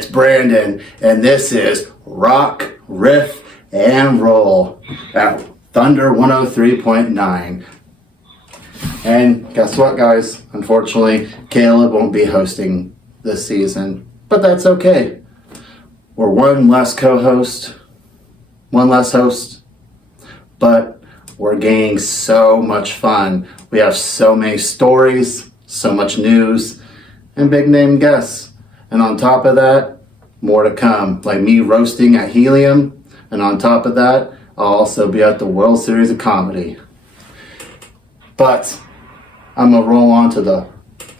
It's Brandon, and this is Rock, Riff, and Roll at Thunder 103.9. And guess what, guys? Unfortunately, Caleb won't be hosting this season, but that's okay. We're one less co-host, one less host, but we're gaining so much fun. We have so many stories, so much news, and big name guests. And on top of that, more to come, like me roasting at Helium. And on top of that, I'll also be at the World Series of Comedy. But I'm going to roll on to the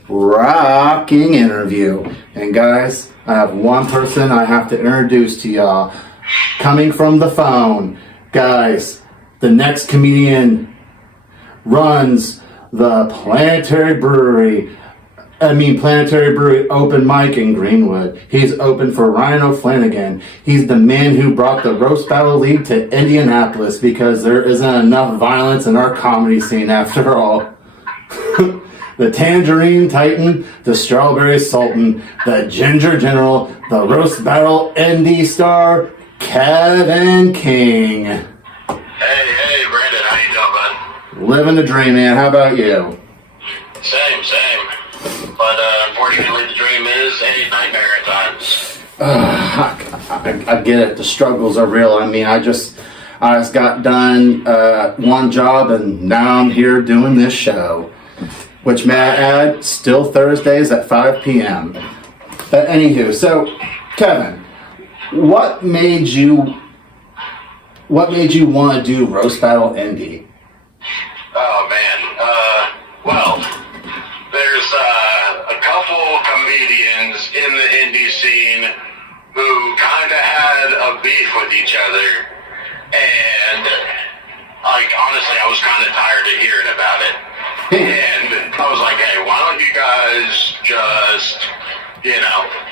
rocking interview. And guys, I have one person I have to introduce to y'all. Coming from the phone, guys, the next comedian runs the Planetary Brewery open mic in Greenwood. He's open for Ryan O'Flanagan. He's the man who brought the Roast Battle League to Indianapolis because there isn't enough violence in our comedy scene after all. The Tangerine Titan, the Strawberry Sultan, the Ginger General, the Roast Battle ND star, Kevin King. Hey, Brandon, how you doing, bud? Living the dream, man. How about you? Same. But unfortunately, the dream is a nightmare at times. I get it. The struggles are real. I mean, I just got done one job, and now I'm here doing this show, which may I add, still Thursdays at 5 p.m. But anywho, so Kevin, what made you want to do Roast Battle Indie? Oh man, well, there's a couple comedians in the indie scene who kind of had a beef with each other, and like honestly, I was kind of tired of hearing about it. And I was like, hey, why don't you guys just,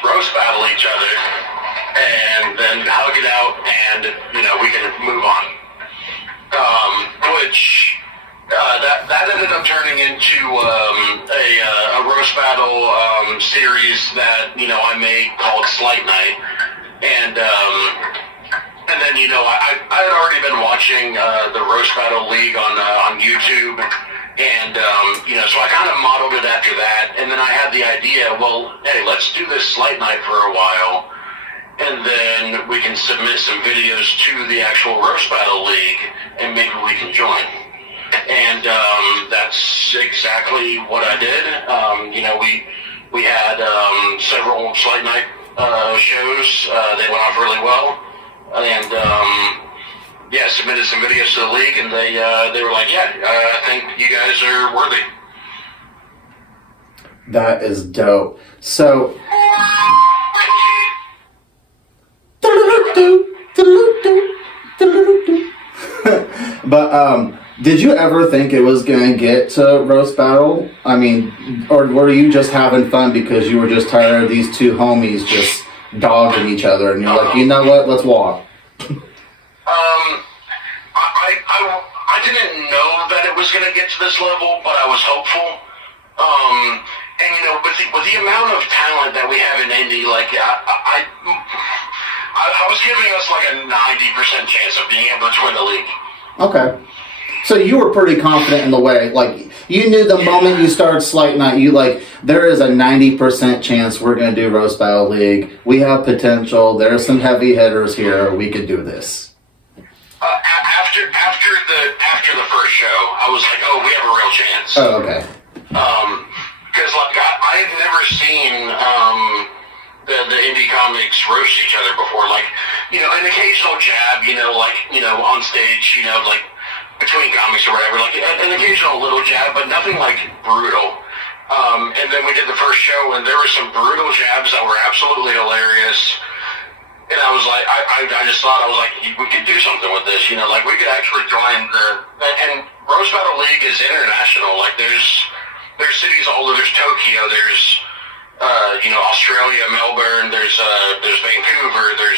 roast battle each other and then hug it out and, we can move on. That ended up turning into a roast battle series that, I made called Slight Night. And then, I had already been watching the Roast Battle League on YouTube. And, so I kind of modeled it after that. And then I had the idea, well, hey, let's do this Slight Night for a while. And then we can submit some videos to the actual Roast Battle League, and maybe we can join. And that's exactly what I did. We had several Slight Night shows. They went off really well. And submitted some videos to the league, and they were like, I think you guys are worthy. That is dope. So, but did you ever think it was going to get to Roast Battle? I mean, or were you just having fun because you were just tired of these two homies just dogging each other, and you're like, you know what, let's walk? I didn't know that it was going to get to this level, but I was hopeful. And with the amount of talent that we have in Indy, like I was giving us like a 90% chance of being able to join the league. Okay. So you were pretty confident in the way, like, you knew the moment you started Slight Night, there is a 90% chance we're going to do Roast Battle League. We have potential. There are some heavy hitters here. We could do this. After the first show, I was like, oh, we have a real chance. Oh, okay. Because I had never seen the indie comics roast each other before. Like, an occasional jab, on stage, between comics or whatever, like an occasional little jab, but nothing like brutal. And then we did the first show, and there were some brutal jabs that were absolutely hilarious. And I was like, I just thought, we could do something with this, we could actually join and Roast Battle League is international. Like, there's cities all over. There's Tokyo, there's, Australia, Melbourne, there's Vancouver, they're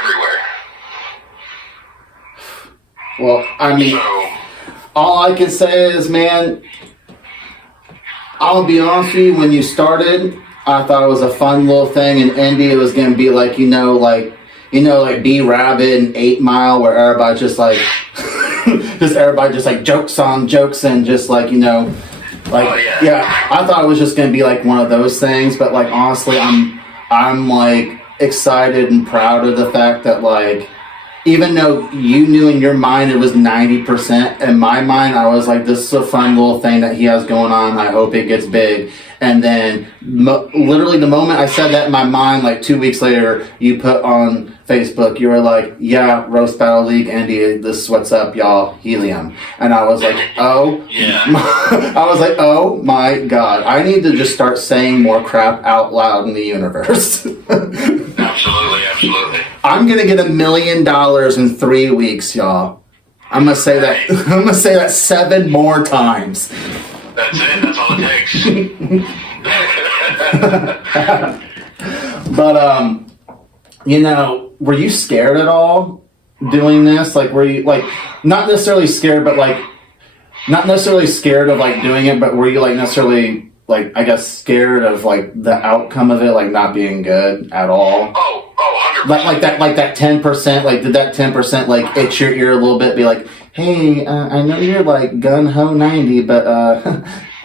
everywhere. Well, I mean, all I can say is, man, I'll be honest with you, when you started, I thought it was a fun little thing. In Indy, it was gonna be like like B Rabbit and 8 Mile, where everybody just like, everybody just like jokes on jokes and just like I thought it was just gonna be like one of those things. But like honestly, I'm like excited and proud of the fact that like, even though you knew in your mind it was 90%, in my mind I was like, this is a fun little thing that he has going on. I hope it gets big. And then literally the moment I said that in my mind, like 2 weeks later, you put on Facebook, you were like, yeah, Roast Battle League, Andy, this is what's up, y'all, helium. And I was like, oh, yeah. I was like, oh my God, I need to just start saying more crap out loud in the universe. Absolutely. I'm going to get $1 million in 3 weeks, y'all. I'm going to say that. I'm going to say that 7 more times. That's it. That's all it takes. But were you scared at all doing this? Like, were you like not necessarily scared, but like not necessarily scared of like doing it, but were you like necessarily like, I guess, scared of like the outcome of it, like not being good at all? Oh, 100%. Like that 10%. Like, did that 10% like itch your ear a little bit? Be like, hey, I know you're like gun ho 90, but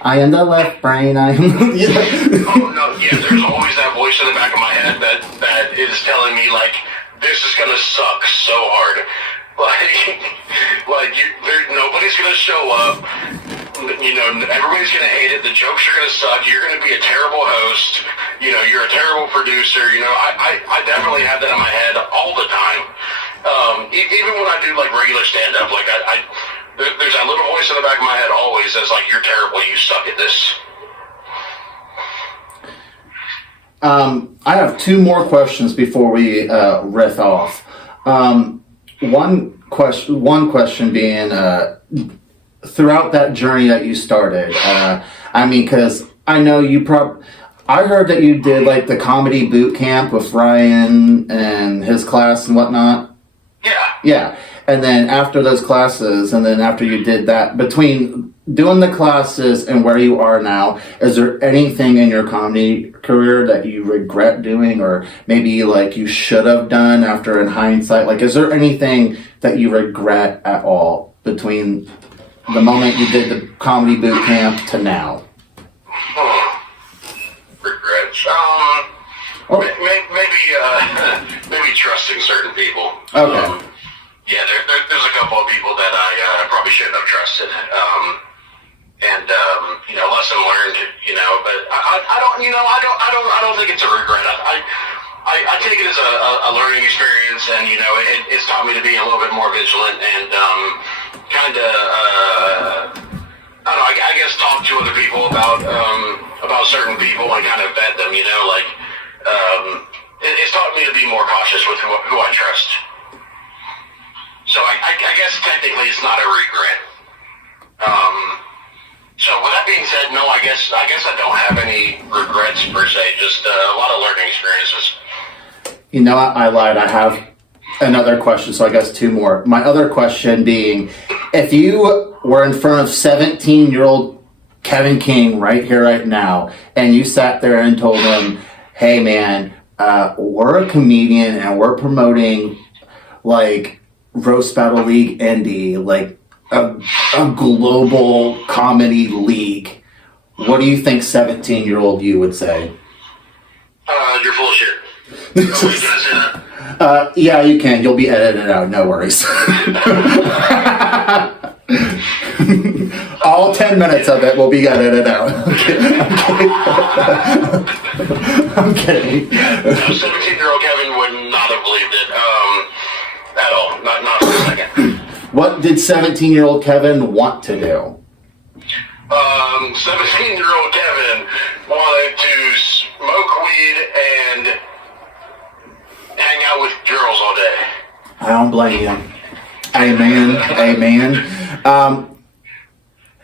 I am the left brain. Oh no, yeah. There's always that voice in the back of my head that is telling me like, this is gonna suck so hard. Nobody's gonna show up. Everybody's gonna hate it. The jokes are gonna suck. You're gonna be a terrible host. You're a terrible producer. I definitely have that in my head all the time. Even when I do like regular stand-up, like there's that little voice in the back of my head always that's like, you're terrible, you suck at this. I have 2 more questions before we riff off. One question being, throughout that journey that you started, because I know I heard that you did like the comedy boot camp with Ryan and his class and whatnot. Yeah. And then after those classes, and then after you did that, between doing the classes and where you are now, is there anything in your comedy career that you regret doing, or maybe like you should have done after in hindsight? Like, is there anything that you regret at all between the moment you did the comedy boot camp to now? Regrets. Maybe trusting certain people. Okay. There's a couple of people that I probably shouldn't have trusted. Lesson learned. But I don't think it's a regret. I take it as a learning experience, and it's taught me to be a little bit more vigilant and I guess talk to other people about certain people and kind of vet them. It's taught me to be more cautious with who I trust. So I guess technically it's not a regret. So with that being said, no, I guess I don't have any regrets per se, just a lot of learning experiences. I lied. I have another question, so I guess 2 more. My other question being, if you were in front of 17-year-old Kevin King right here, right now, and you sat there and told him, hey man, we're a comedian and we're promoting like Roast Battle League Indy, like a global comedy league, what do you think 17-year-old you would say? You're full of shit. Nobody's gonna say that. Yeah, you can. You'll be edited out. No worries. All 10 minutes of it will be edited out. I'm kidding. 17-year-old Kevin would not have believed it at all. Not for a second. What did 17-year-old Kevin want to do? 17-year-old Kevin wanted to smoke weed and hang out with girls all day. I don't blame you. Amen.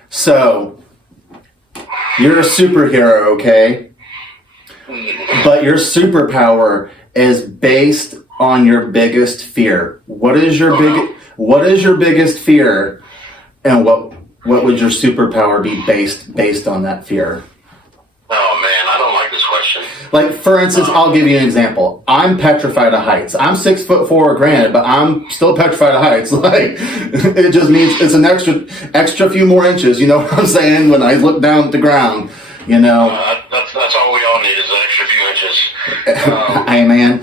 So, you're a superhero, okay? But your superpower is based on your biggest fear. What is your biggest fear, and what would your superpower be based on that fear? Oh man, I don't like this question. like for instance, I'll give you an example. I'm petrified of heights. I'm 6'4", granted, but I'm still petrified of heights. Like, it just means it's an extra few more inches. You know what I'm saying? When I look down at the ground, you know. That's all we all need is an extra few inches. Amen.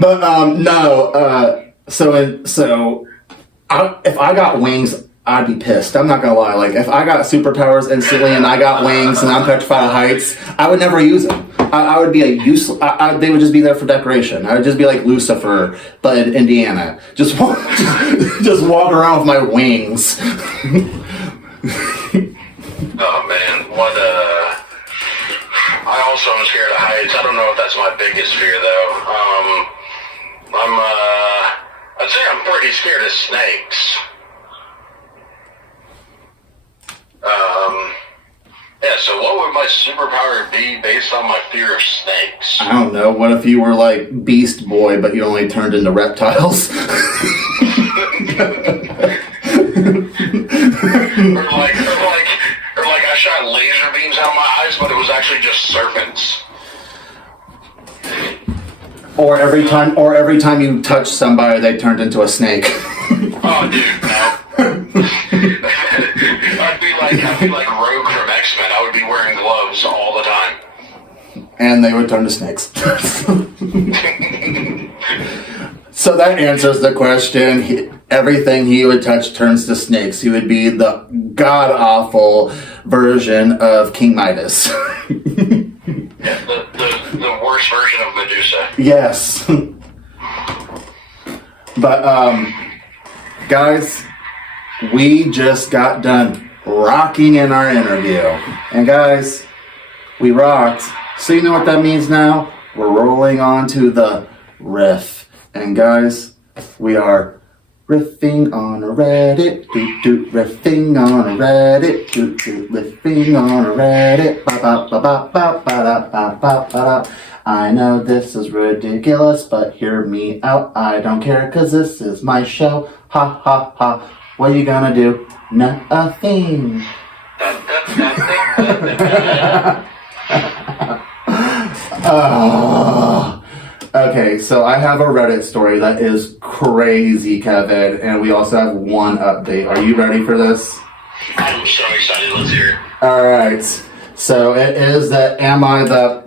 No. So if I got wings, I'd be pissed. I'm not gonna lie. Like, if I got superpowers instantly and I got wings and I'm petrified of heights, I would never use them. I would be a useless. They would just be there for decoration. I would just be like Lucifer, but in Indiana. Just walk around with my wings. Oh man, what I also am scared of heights. I don't know if that's my biggest fear though. I'd say I'm pretty scared of snakes. Yeah, so what would my superpower be based on my fear of snakes? I don't know. What if you were like Beast Boy, but you only turned into reptiles? or like I shot laser beams out of my eyes, but it was actually just serpents. Or every time you touch somebody, they turned into a snake. Oh, dude, no. I'd be like Rogue from X-Men. I would be wearing gloves all the time. And they would turn to snakes. So that answers the question. Everything he would touch turns to snakes. He would be the god-awful version of King Midas. Yeah, the worst version of Medusa. Yes. But, guys, we just got done rocking in our interview. And guys, we rocked. So you know what that means now? We're rolling on to the riff. And guys, we are riffing on a Reddit, riffing on a Reddit, riffing on a Reddit, ba ba ba ba ba ba da ba ba ba da. I know this is ridiculous, but hear me out. I don't care, cause this is my show. Ha ha ha. What are you gonna do? Nothing. Okay, so I have a Reddit story that is crazy, Kevin, and we also have one update. Are you ready for this? I'm so excited. Let's hear it. Alright, so it is that am I the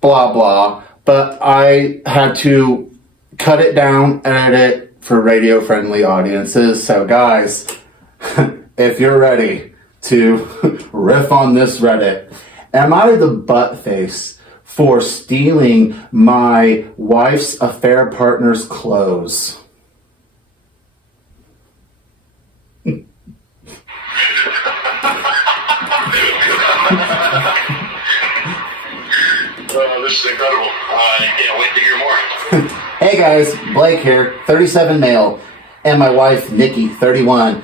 blah blah, but I had to cut it down, edit it for radio-friendly audiences. So guys, if you're ready to riff on this Reddit, am I the butt face for stealing my wife's affair partner's clothes? This is incredible. I can't wait to hear more. Hey guys, Blake here, 37 male, and my wife, Nikki, 31.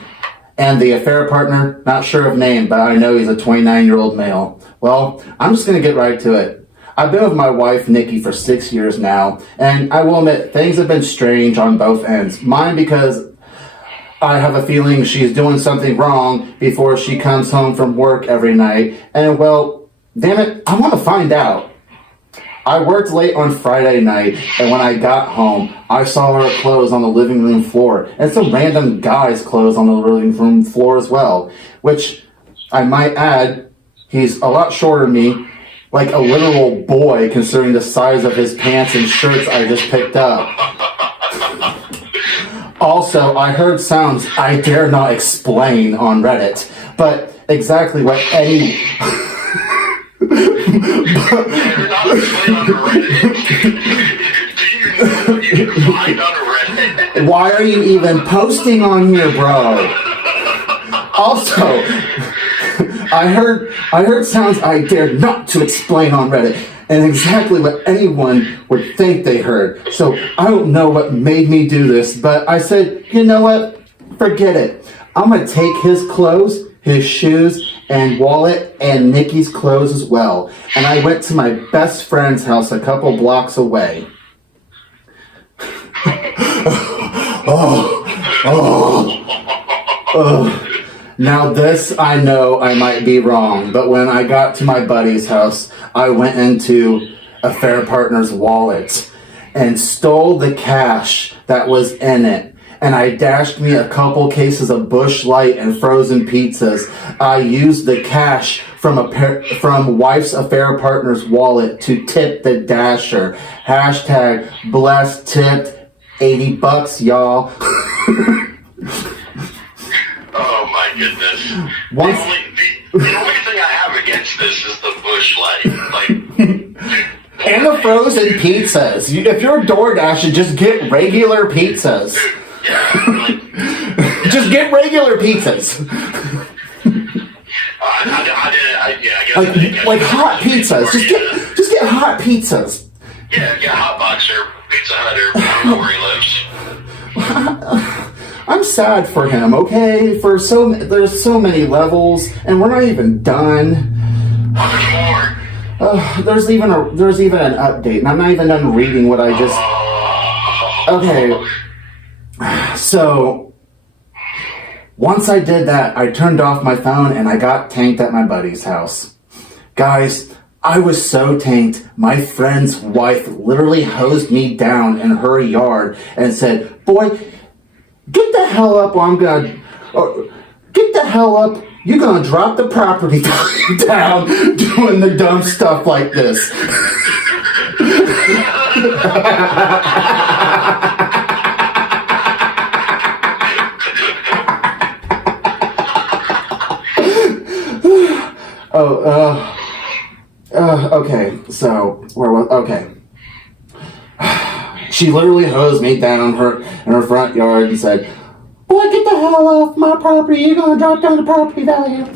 And the affair partner, not sure of name, but I know he's a 29-year-old male. Well, I'm just going to get right to it. I've been with my wife, Nikki, for 6 years now, and I will admit, things have been strange on both ends. Mine because I have a feeling she's doing something wrong before she comes home from work every night, and well, damn it, I want to find out. I worked late on Friday night, and when I got home, I saw her clothes on the living room floor, and some random guy's clothes on the living room floor as well, which, I might add, he's a lot shorter than me, like a literal boy considering the size of his pants and shirts I just picked up. Also, I heard sounds I dare not explain on Reddit, but exactly what any... Why are you even posting on here, bro? Also, I heard sounds I dared not to explain on Reddit, and exactly what anyone would think they heard. So I don't know what made me do this, but I said, you know what? Forget it. I'm gonna take his clothes, his shoes, and wallet, and Nikki's clothes as well. And I went to my best friend's house a couple blocks away. Now this, I know I might be wrong, but when I got to my buddy's house, I went into affair partner's wallet and stole the cash that was in it. And I dashed me a couple cases of Busch Light and frozen pizzas. I used the cash from wife's affair partner's wallet to tip the dasher. Hashtag blessed tipped $80, y'all. Oh my goodness. The only thing I have against this is the Busch Light. Like, and the frozen pizzas. If you're a DoorDash, just get regular pizzas. Just get regular pizzas. I guess like hot pizzas. Just get hot pizzas. Yeah, get Hot Box or Pizza Hut or I don't know where he lives. I'm sad for him, okay? There's so many levels, and we're not even done. There's more. There's even an update, and I'm not even done reading what I just. Okay, so once I did that, I turned off my phone and I got tanked at my buddy's house. Guys, I was so tanked. My friend's wife literally hosed me down in her yard and said, "Boy, get the hell up, or I'm gonna. Get the hell up. You're gonna drop the property down doing the dumb stuff like this." Okay, so okay. She literally hosed me down in her front yard and said, "Boy, get the hell off my property, you're gonna drop down the property value."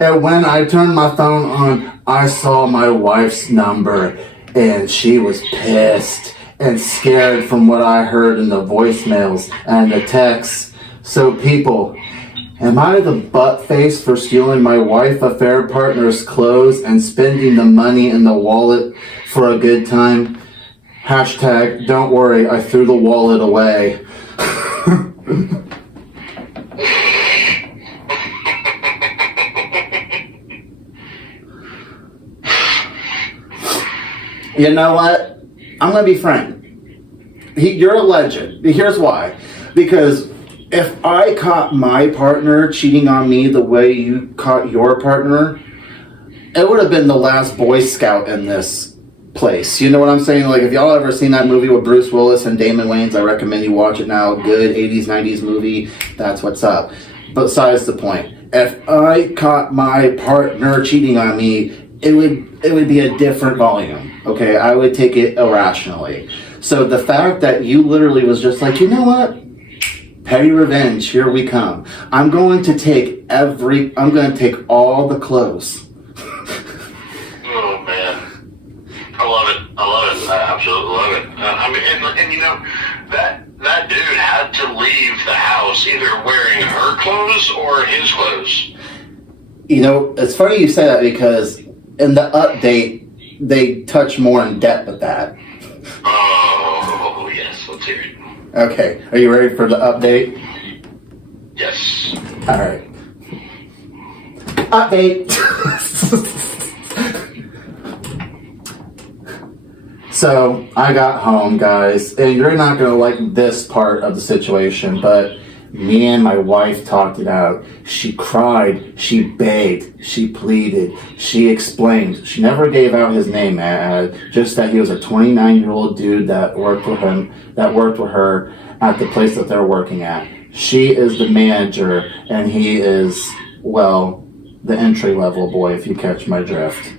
And when I turned my phone on, I saw my wife's number, and she was pissed and scared from what I heard in the voicemails and the texts. So people, am I the butt face for stealing my wife affair partner's clothes and spending the money in the wallet for a good time? Hashtag, don't worry, I threw the wallet away. You know what? I'm going to be frank. You're a legend. Here's why. Because if I caught my partner cheating on me the way you caught your partner, it would have been the last Boy Scout in this place. You know what I'm saying? Like, if y'all ever seen that movie with Bruce Willis and Damon Wayans, I recommend you watch it now. Good 80s, 90s movie. That's what's up. Besides the point. If I caught my partner cheating on me, it would be a different volume. Okay? I would take it irrationally. So the fact that you literally was just like, you know what? Petty revenge, here we come. I'm going to take all the clothes. Oh man, I love it. I absolutely love it. I mean, and you know, that dude had to leave the house either wearing her clothes or his clothes. You know, it's funny you say that because in the update they touch more in depth with that. Oh yes, let's hear it. Okay, are you ready for the update? Yes. All right. Update. So, I got home, guys, and you're not going to like this part of the situation, but me and my wife talked it out. She cried, she begged, she pleaded, she explained. She never gave out his name, just that he was a 29-year-old dude that worked with her at the place that they're working at. She is the manager, and he is, well, the entry-level boy, if you catch my drift.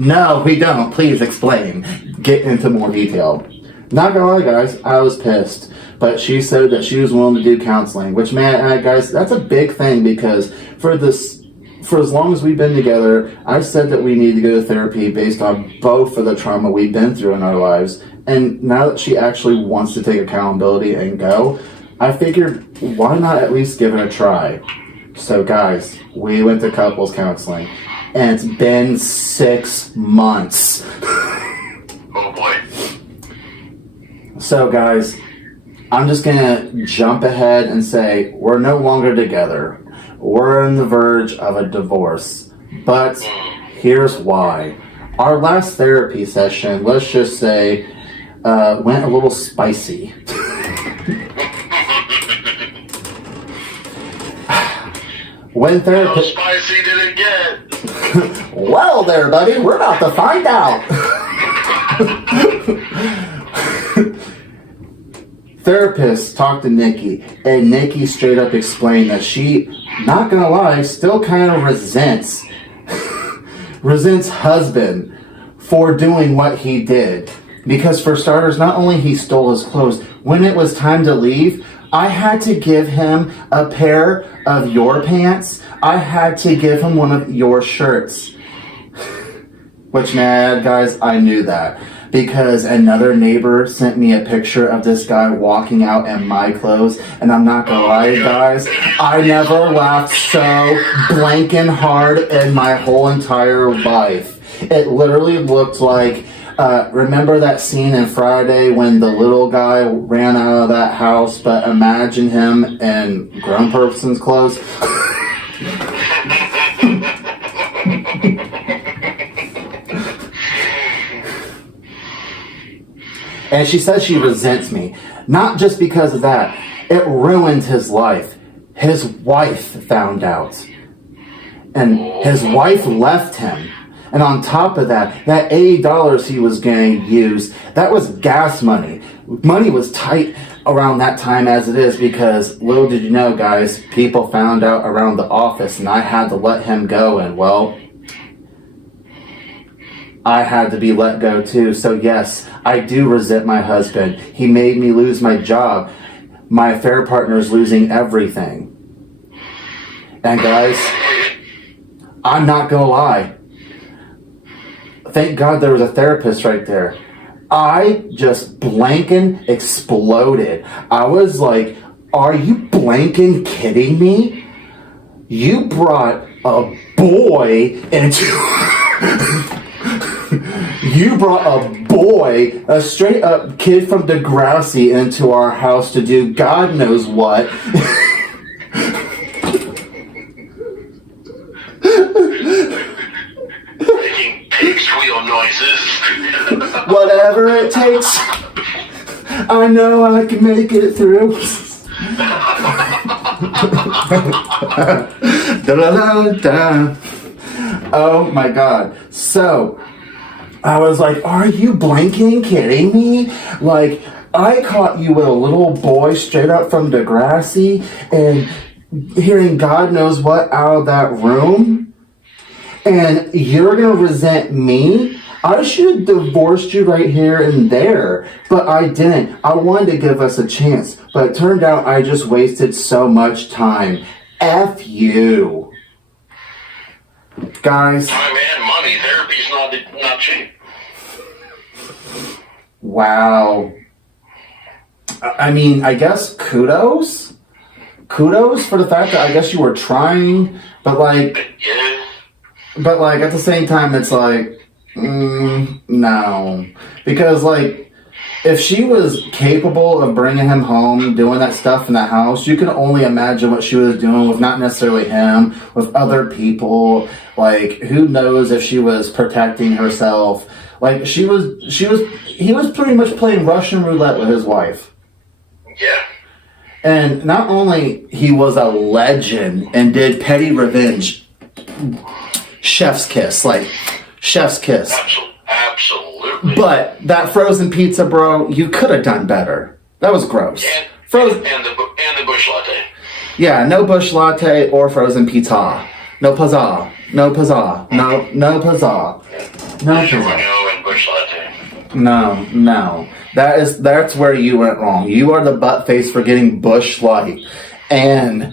No, we don't. Please explain. Get into more detail. Not gonna lie, guys, I was pissed. But she said that she was willing to do counseling, which, man, guys, that's a big thing because for as long as we've been together, I've said that we need to go to therapy based on both of the trauma we've been through in our lives. And now that she actually wants to take accountability and go, I figured, why not at least give it a try? So, guys, we went to couples counseling. And it's been 6 months. Oh boy. So guys, I'm just gonna jump ahead and say we're no longer together. we're on the verge of a divorce. But here's why. Our last therapy session, let's just say, went a little spicy. When therapy... How spicy did it get? Well there, buddy, we're about to find out. Therapist talked to Nikki, and Nikki straight up explained that she, not gonna lie, still kind of resents husband for doing what he did. Because for starters, not only he stole his clothes, when it was time to leave, I had to give him a pair of your pants. I had to give him one of your shirts. Which, nah, guys, I knew that. Because another neighbor sent me a picture of this guy walking out in my clothes. And I'm not gonna lie, guys, I never laughed so blanking hard in my whole entire life. It literally looked like, remember that scene in Friday when the little guy ran out of that house, but imagine him in grown person's clothes? And she says she resents me. Not just because of that. It ruined his life. His wife found out. And his wife left him. And on top of that, that $80 he was going to use, that was gas money. Money was tight around that time as it is because, little did you know, guys, people found out around the office and I had to let him go. And, well, I had to be let go too. So, yes, I do resent my husband. He made me lose my job. My affair partner's losing everything. And, guys, I'm not going to lie. Thank God there was a therapist right there. I just blanking exploded. I was like, are you blanking kidding me? You brought a boy into... You brought a boy, a straight up kid from Degrassi into our house to do God knows what. Pig squeal noises. Whatever it takes. I know I can make it through. Da-da-da-da. Oh my God. So, I was like, are you blanking kidding me? Like, I caught you with a little boy straight up from Degrassi and hearing God knows what out of that room. And you're going to resent me? I should have divorced you right here and there. But I didn't. I wanted to give us a chance. But it turned out I just wasted so much time. F you. Guys. Time and money. Therapy's not cheap. Wow. I mean, I guess kudos? Kudos for the fact that I guess you were trying. But like... Yeah. But, like, at the same time, it's like, no. Because, like, if she was capable of bringing him home, doing that stuff in the house, you can only imagine what she was doing with not necessarily him, with other people. Like, who knows if she was protecting herself. Like, he was pretty much playing Russian roulette with his wife. Yeah. And not only he was a legend and did petty revenge, chef's kiss, like chef's kiss. Absolutely. But that frozen pizza, bro, you could have done better. That was gross. And the bush latte. Yeah, no bush latte or frozen pizza. No pizza. No pizza. No pizza. No pizza. And bush latte. No. That's where you went wrong. You are the butt face for getting Bush Light and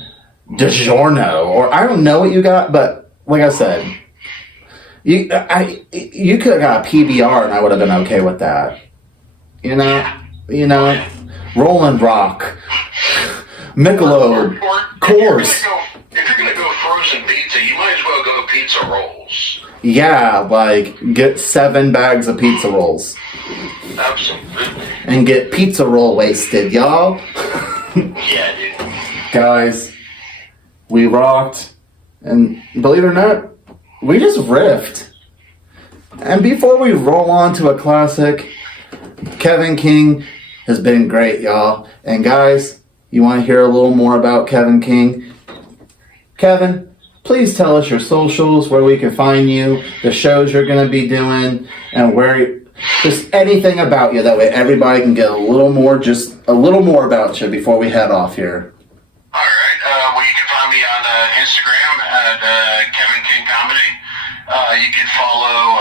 DiGiorno, or I don't know what you got, but like I said, you could have got a PBR and I would have been okay with that. You know, Rolling Rock, Michelob, Coors. If you're gonna go frozen pizza, you might as well go pizza rolls. Yeah, like get 7 bags of pizza rolls. Absolutely. And get pizza roll wasted, y'all. Yeah, dude. Guys, we rocked, and believe it or not, we just riffed. And before we roll on to a classic, Kevin King has been great, y'all. And guys, you want to hear a little more about Kevin King? Kevin, please tell us your socials, where we can find you, the shows you're going to be doing, and where, just anything about you. That way everybody can get a little more about you before we head off here. All right. Well, you can find me on Instagram at Kevin King Comedy. You can follow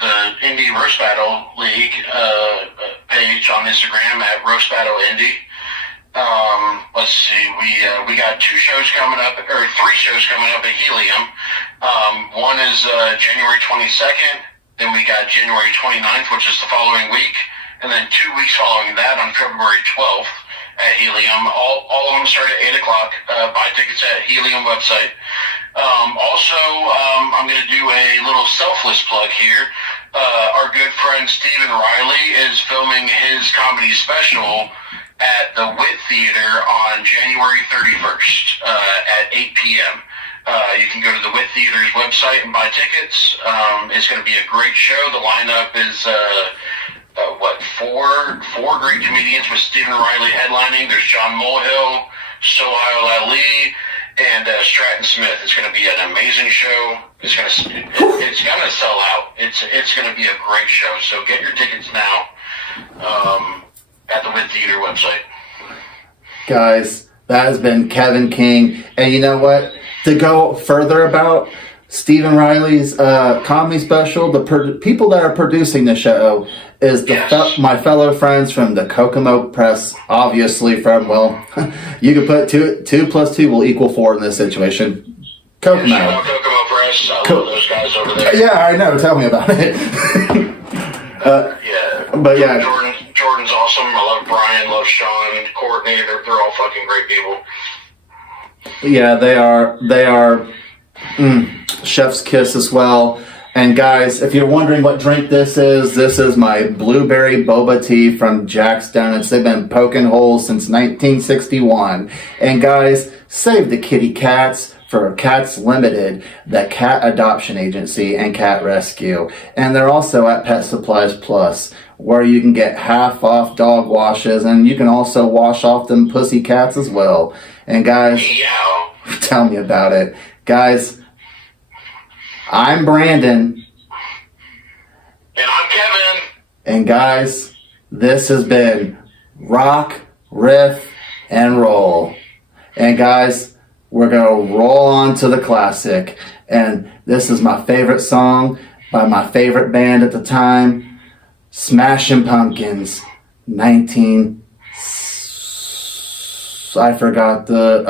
the Indie Roast Battle League page on Instagram at Roast Battle Indie. Let's see, we got 2 shows coming up, or 3 shows coming up at Helium. One is January 22nd, then we got January 29th, which is the following week, and then 2 weeks following that on February 12th at Helium. All of them start at 8 o'clock. Buy tickets at Helium website. Also, I'm going to do a little selfless plug here. Our good friend Stephen Riley is filming his comedy special at the Wit Theater on January 31st at 8 p.m. You can go to the Wit Theater's website and buy tickets. It's going to be a great show. The lineup is four great comedians with Stephen Riley headlining. There's John Mulhill, Sohail Ali, and Stratton Smith. It's going to be an amazing show. It's going to sell out. It's going to be a great show. So get your tickets now at the Wit Theater website. Guys, that has been Kevin King. And you know what? To go further about Stephen Riley's comedy special, the people that are producing the show is my fellow friends from the Kokomo Press, obviously from, well, you could put 2 plus 2 will equal 4 in this situation. Kokomo. Yeah, Kokomo Press. I love those guys over there. Yeah, I know. Tell me about it. But yeah. Jordan's awesome. I love Brian, love Sean, Courtney. They're all fucking great people. Yeah, they are. Chef's kiss as well. And guys, if you're wondering what drink this is my blueberry boba tea from Jack's Donuts. They've been poking holes since 1961. And guys, save the kitty cats for Cats Limited, the cat adoption agency and cat rescue. And they're also at Pet Supplies Plus, where you can get half off dog washes, and you can also wash off them pussy cats as well. And guys, tell me about it. Guys, I'm Brandon. And I'm Kevin. And guys, this has been Rock, Riff, and Roll. And guys, we're going to roll on to the classic. And this is my favorite song by my favorite band at the time, Smashing Pumpkins, I forgot the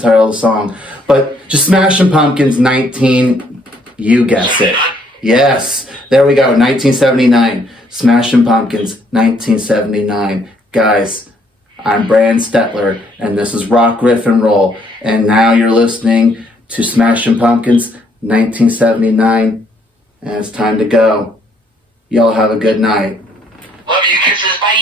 title of the song. But just Smashing Pumpkins 19, you guessed it. Yes, there we go, 1979. Smashing Pumpkins 1979. Guys, I'm Brand Stetler, and this is Rock, Riff, and Roll. And now you're listening to Smashing Pumpkins 1979, and it's time to go. Y'all have a good night. Love you, kisses, bye.